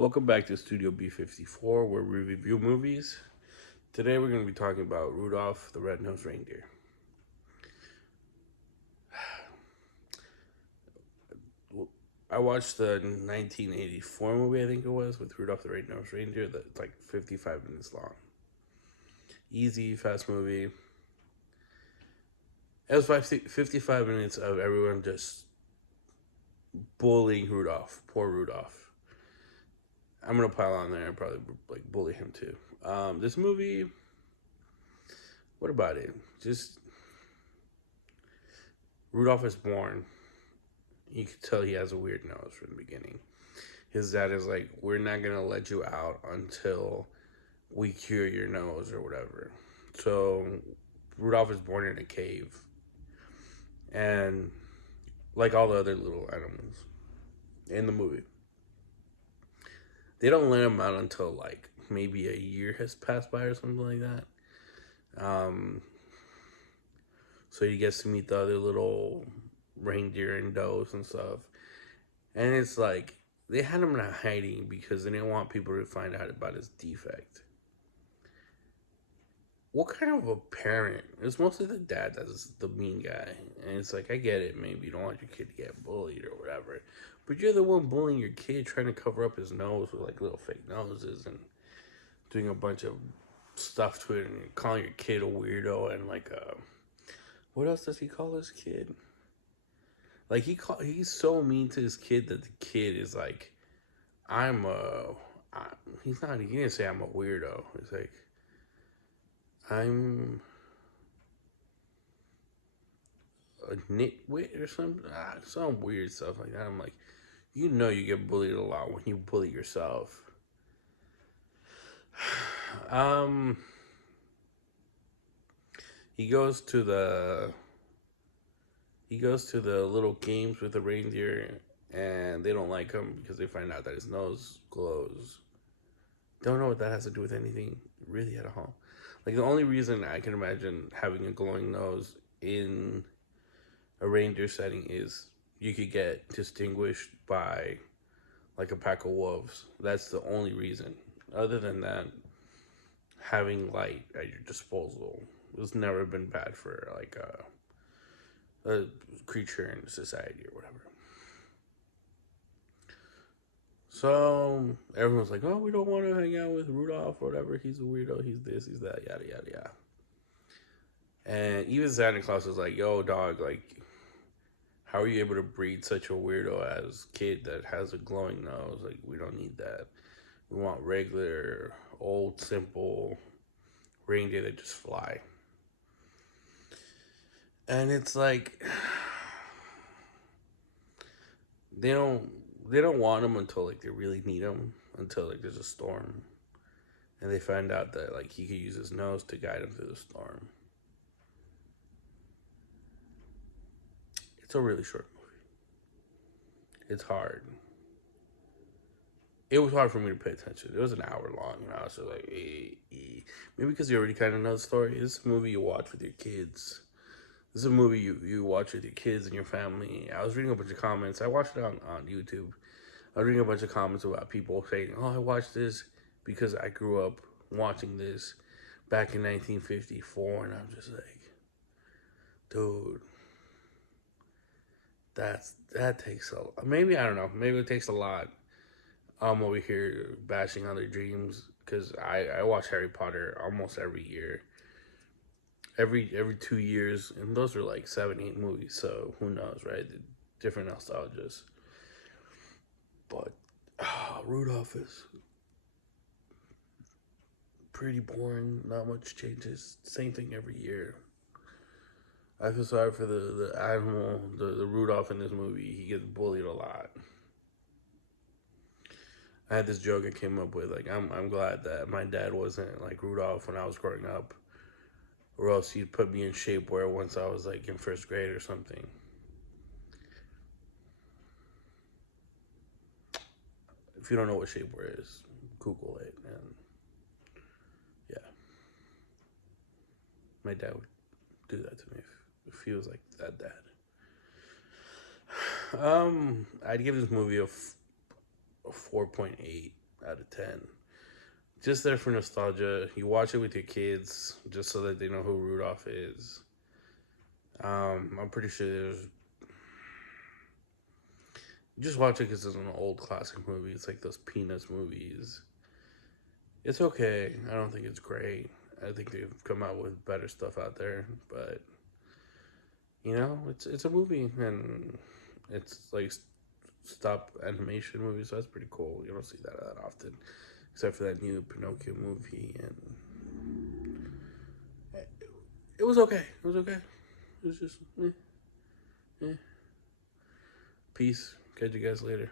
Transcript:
Welcome back to Studio B54, where we review movies. Today we're going to be talking about Rudolph the Red-Nosed Reindeer. I watched the 1984 movie, I think it was, with Rudolph the Red-Nosed Reindeer. That's like 55 minutes long. Easy, fast movie. It was 55 minutes of everyone just bullying Rudolph. Poor Rudolph. I'm going to pile on there and probably like bully him too. This movie, what about it? Just Rudolph is born. You can tell he has a weird nose from the beginning. His dad is like, "We're not gonna let you out until we cure your nose or whatever." So Rudolph is born in a cave, and like all the other little animals in the movie, they don't let him out until like maybe a year has passed by or something like that. Um, so he gets to meet the other little reindeer and does and stuff. And it's like they had him in hiding because they didn't want people to find out about his defect. What kind of a parent? It's mostly the dad that's the mean guy. And it's like, I get it, maybe you don't want your kid to get bullied or whatever. But you're the one bullying your kid, trying to cover up his nose with like little fake noses and doing a bunch of stuff to it and calling your kid a weirdo and like what else does he call his kid? Like he's so mean to his kid that the kid is like, I'm a. I, he's not. He didn't say I'm a weirdo. It's like I'm a nitwit or something. Some weird stuff like that. I'm like, you know, you get bullied a lot when you bully yourself. um, he goes to the little games with the reindeer, and they don't like him because they find out that his nose glows. Don't know what that has to do with anything really at all. Like the only reason I can imagine having a glowing nose in a reindeer setting is you could get distinguished by like a pack of wolves. That's the only reason. Other than that, having light at your disposal has never been bad for like a creature in society or whatever. So everyone's like, "Oh, we don't want to hang out with Rudolph or whatever. He's a weirdo. He's this. He's that. Yada yada yada." And even Santa Claus is like, "Yo, dog. Like, how are you able to breed such a weirdo as kid that has a glowing nose? Like, we don't need that. We want regular, old, simple reindeer that just fly." And it's like they don't they don't want him until like they really need him, until like there's a storm, and they find out that like he could use his nose to guide him through the storm. It's a really short movie. It's hard. It was hard for me to pay attention. It was an hour long, and I was just like, maybe because you already kind of know the story. This is a movie you watch with your kids. This is a movie you watch with your kids and your family. I was reading a bunch of comments. I watched it on YouTube. I was reading a bunch of comments about people saying, "Oh, I watched this because I grew up watching this back in 1954," and I'm just like, dude, that takes a maybe I don't know. Maybe it takes a lot. I'm over here bashing on their dreams because I watch Harry Potter almost every year, every 2 years, and those are like 7 8 movies. So who knows, right? Different nostalgias. But Rudolph is pretty boring. Not much changes. Same thing every year. I feel sorry for the animal, the Rudolph in this movie. He gets bullied a lot. I had this joke I came up with. Like, I'm glad that my dad wasn't like Rudolph when I was growing up, or else he'd put me in shapewear once I was like in first grade or something. If you don't know what shapewear is, Google it. And yeah, my dad would do that to me if he was like that dad. I'd give this movie a 4.8 out of 10. Just there for nostalgia. You watch it with your kids just so that they know who Rudolph is. I'm pretty sure there's. Just watch it because it's an old classic movie. It's like those Peanuts movies. It's okay. I don't think it's great. I think they've come out with better stuff out there, but it's a movie and it's like stop animation movie, so that's pretty cool. You don't see that often, except for that new Pinocchio movie, and it was okay. It was okay. It was just, eh. Peace. Catch you guys later.